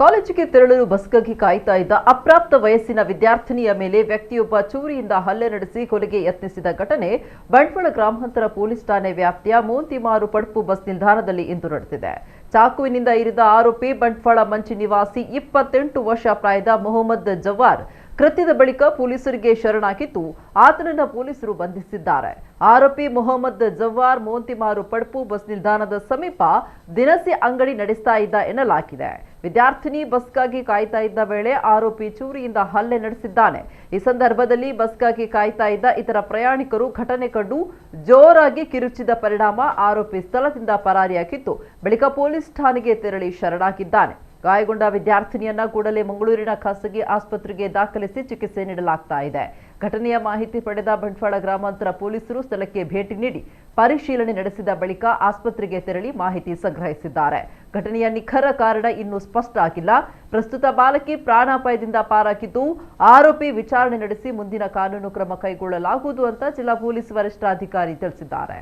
ಕಾಲೇಜಿಗೆ ತೆರಳಲು ಬಸ್ಗಾಗಿ ಕಾಯ್ತಾ ಇದ್ದ ಅಪ್ರಾಪ್ತ ವಯಸ್ಸಿನ ವಿದ್ಯಾರ್ಥಿನಿಯ ಮೇಲೆ ವ್ಯಕ್ತಿಯೊಬ್ಬ ಚೂರಿಯಿಂದ ಹಲ್ಲೆ ನಡೆಸಿ ಕೊಲೆಗೆ ಯತ್ನಿಸಿದ ಘಟನೆ ಬಂಟ್ವಾಳ ಗ್ರಾಮಾಂತರ ಪೊಲೀಸ್ ಠಾಣೆ ವ್ಯಾಪ್ತಿಯ ಮೋಂತಿಮಾರು ಪಡ್ಪು ಬಸ್ ನಿಲ್ದಾಣದಲ್ಲಿ ಇಂದು ನಡೆದಿದೆ. ಚಾಕುವಿನಿಂದ ಇರಿದ ಆರೋಪಿ ಬಂಟ್ವಾಳ ಮಂಚಿ ನಿವಾಸಿ 28 ವರ್ಷ ಪ್ರಾಯದ ಮೊಹಮ್ಮದ್ ಜವಾರ್ ಕೃತ್ಯದ ಬಳಿಕ ಪೊಲೀಸರಿಗೆ ಶರಣಾಗಿದ್ದು ಆತನನ್ನು ಪೊಲೀಸರು ಬಂಧಿಸಿದ್ದಾರೆ. ಆರೋಪಿ ಮೊಹಮ್ಮದ್ ಜವಾರ್ ಮೋಂತಿಮಾರು ಪಡ್ಪು ಬಸ್ ನಿಲ್ದಾಣದ ಸಮೀಪ ದಿನಸಿ ಅಂಗಡಿ ನಡೆಸ್ತಾ ಇದ್ದ ಎನ್ನಲಾಗಿದೆ. ವಿದ್ಯಾರ್ಥಿನಿ ಬಸ್ಗಾಗಿ ಕಾಯ್ತಾ ಇದ್ದ ವೇಳೆ ಆರೋಪಿ ಚೂರಿಯಿಂದ ಹಲ್ಲೆ ನಡೆಸಿದ್ದಾನೆ. ಈ ಸಂದರ್ಭದಲ್ಲಿ ಬಸ್ಗಾಗಿ ಕಾಯ್ತಾ ಇದ್ದ ಇತರ ಪ್ರಯಾಣಿಕರು ಘಟನೆ ಕಂಡು ಜೋರಾಗಿ ಕಿರುಚಿದ ಪರಿಣಾಮ ಆರೋಪಿ ಸ್ಥಳದಿಂದ ಪರಾರಿಯಾಗಿದ್ದು ಬಳಿಕ ಪೊಲೀಸ್ ಠಾಣೆಗೆ ತೆರಳಿ ಶರಣಾಗಿದ್ದಾನೆ. ಗಾಯಗೊಂಡ ವಿದ್ಯಾರ್ಥಿನಿಯನ್ನ ಕೂಡಲೇ ಮಂಗಳೂರಿನ ಖಾಸಗಿ ಆಸ್ಪತ್ರೆಗೆ ದಾಖಲಿಸಿ ಚಿಕಿತ್ಸೆ ನೀಡಲಾಗ್ತಾ ಇದೆ. ಘಟನೆಯ ಮಾಹಿತಿ ಪಡೆದ ಬಂಟ್ವಾಳ ಗ್ರಾಮಾಂತರ ಪೊಲೀಸರು ಸ್ಥಳಕ್ಕೆ ಭೇಟಿ ನೀಡಿ ಪರಿಶೀಲನೆ ನಡೆಸಿದ ಬಳಿಕ ಆಸ್ಪತ್ರೆಗೆ ತೆರಳಿ ಮಾಹಿತಿ ಸಂಗ್ರಹಿಸಿದ್ದಾರೆ. ಘಟನೆಯ ನಿಖರ ಕಾರಣ ಇನ್ನೂ ಸ್ಪಷ್ಟ ಆಗಿಲ್ಲ. ಪ್ರಸ್ತುತ ಬಾಲಕಿ ಪ್ರಾಣಾಪಾಯದಿಂದ ಪಾರಾಗಿದ್ದು ಆರೋಪಿ ವಿಚಾರಣೆ ನಡೆಸಿ ಮುಂದಿನ ಕಾನೂನು ಕ್ರಮ ಕೈಗೊಳ್ಳಲಾಗುವುದು ಅಂತ ಜಿಲ್ಲಾ ಪೊಲೀಸ್ ವರಿಷ್ಠಾಧಿಕಾರಿ ತಿಳಿಸಿದ್ದಾರೆ.